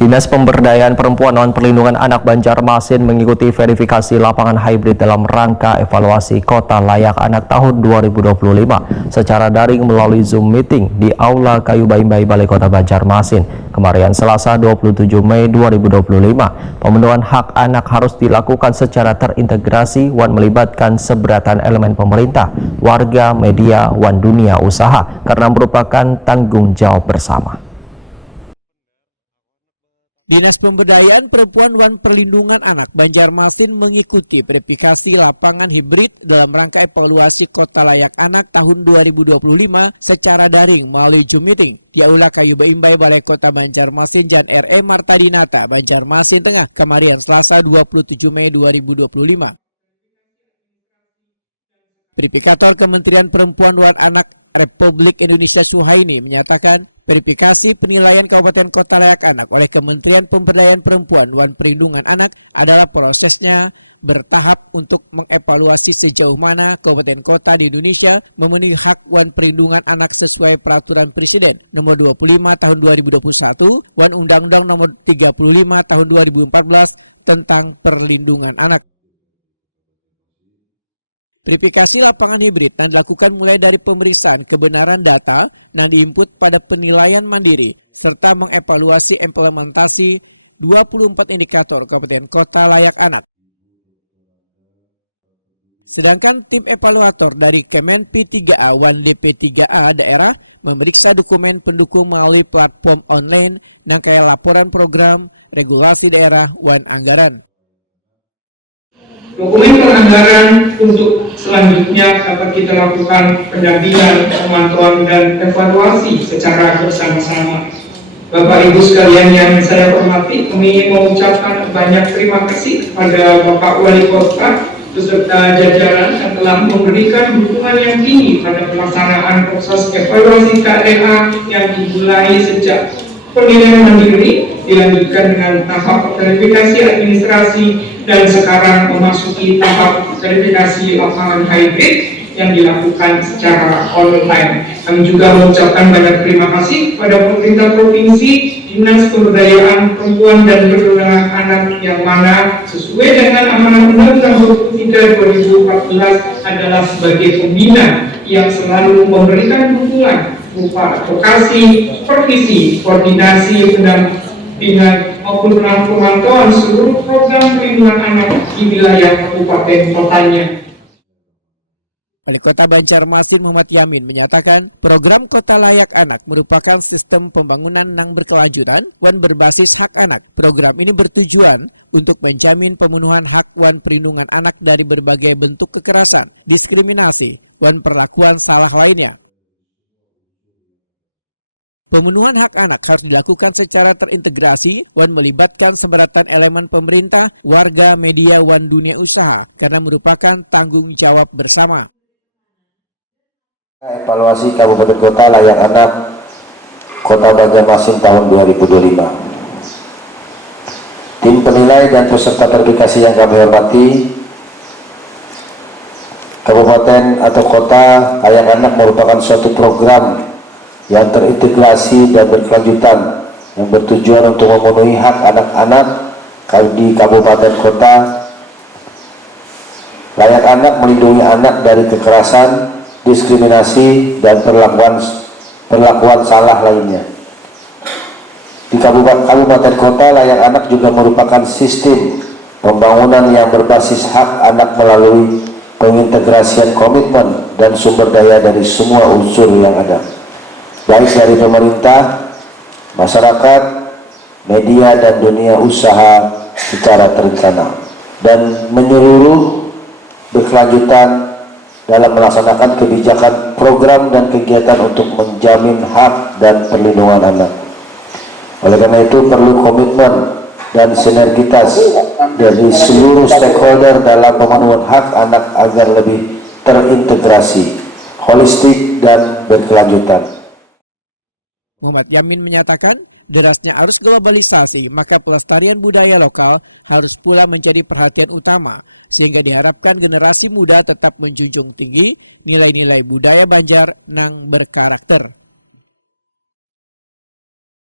Dinas Pemberdayaan Perempuan dan Perlindungan Anak Banjarmasin mengikuti verifikasi lapangan hybrid dalam rangka evaluasi Kota Layak Anak tahun 2025 secara daring melalui Zoom meeting di Aula Kayu Baimbai Balai Kota Banjarmasin. Kemarin Selasa 27 Mei 2025, pemenuhan hak anak harus dilakukan secara terintegrasi dan melibatkan seberatan elemen pemerintah, warga, media, dan dunia usaha karena merupakan tanggung jawab bersama. Dinas Pemberdayaan Perempuan dan Perlindungan Anak Banjarmasin mengikuti verifikasi lapangan hibrid dalam rangka evaluasi Kota Layak Anak tahun 2025 secara daring melalui Zoom meeting di Aula Kayu Baimbai Balai Kota Banjarmasin Jan R.E. Martadinata, Banjarmasin Tengah, kemarin Selasa 27 Mei 2025. Verifikator Kementerian Perempuan dan Anak Republik Indonesia Suhaini menyatakan verifikasi penilaian Kabupaten Kota Layak Anak oleh Kementerian Pemberdayaan Perempuan dan Perlindungan Anak adalah prosesnya bertahap untuk mengevaluasi sejauh mana Kabupaten Kota di Indonesia memenuhi hak dan perlindungan anak sesuai Peraturan Presiden Nomor 25 Tahun 2021 dan Undang-Undang Nomor 35 Tahun 2014 tentang Perlindungan Anak. Verifikasi lapangan hibrid yang dilakukan mulai dari pemeriksaan kebenaran data yang diinput pada penilaian mandiri serta mengevaluasi implementasi 24 indikator Kabupaten Kota Layak Anak. Sedangkan tim evaluator dari Kemen P3A dan DP3A daerah memeriksa dokumen pendukung melalui platform online yang kayak laporan program, regulasi daerah, dan anggaran. Dokumen penganggaran untuk selanjutnya dapat kita lakukan pendampingan, pemantauan, dan evaluasi secara bersama-sama. Bapak Ibu sekalian yang saya hormati, kami mengucapkan banyak terima kasih kepada Bapak Wali Kota beserta jajaran yang telah memberikan dukungan yang tinggi pada pelaksanaan proses evaluasi KLA yang dimulai sejak penilaian mandiri, dilanjutkan dengan tahap verifikasi administrasi, dan sekarang memasuki tahap verifikasi lapangan hybrid yang dilakukan secara online. Kami juga mengucapkan banyak terima kasih kepada pemerintah provinsi, Dinas Pemberdayaan Perempuan dan Perlindungan Anak yang mana sesuai dengan amanah Undang-Undang 23/2014 adalah sebagai pembina yang selalu memberikan dukungan berupa advokasi, supervisi, koordinasi, pendampingan maupun pemantauan seluruh program perlindungan anak di wilayah kabupaten kotanya. Wali Kota Banjarmasin Muhammad Yamin menyatakan program Kota Layak Anak merupakan sistem pembangunan yang berkelanjutan dan berbasis hak anak. Program ini bertujuan untuk menjamin pemenuhan hak dan perlindungan anak dari berbagai bentuk kekerasan, diskriminasi, dan perlakuan salah lainnya. Pemenuhan hak anak harus dilakukan secara terintegrasi dan melibatkan seberatan elemen pemerintah, warga, media, dan dunia usaha karena merupakan tanggung jawab bersama. Evaluasi Kabupaten Kota Layak Anak Kota Banjarmasin tahun 2025. Tim penilai dan peserta verifikasi yang kami hormati, Kabupaten atau Kota Layak Anak merupakan suatu program yang terintegrasi dan berkelanjutan yang bertujuan untuk memenuhi hak anak-anak di Kabupaten Kota Layak Anak, melindungi anak dari kekerasan, diskriminasi, dan perlakuan salah lainnya. Di Kabupaten Kota Layak Anak juga merupakan sistem pembangunan yang berbasis hak anak melalui pengintegrasian komitmen dan sumber daya dari semua unsur yang ada, baik dari pemerintah, masyarakat, media, dan dunia usaha secara terencana dan menyeluruh berkelanjutan dalam melaksanakan kebijakan, program, dan kegiatan untuk menjamin hak dan perlindungan anak. Oleh karena itu perlu komitmen dan sinergitas dari seluruh stakeholder dalam pemenuhan hak anak agar lebih terintegrasi, holistik, dan berkelanjutan. Muhammad Yamin menyatakan derasnya arus globalisasi, maka pelestarian budaya lokal harus pula menjadi perhatian utama, sehingga diharapkan generasi muda tetap menjunjung tinggi nilai-nilai budaya Banjar nang berkarakter.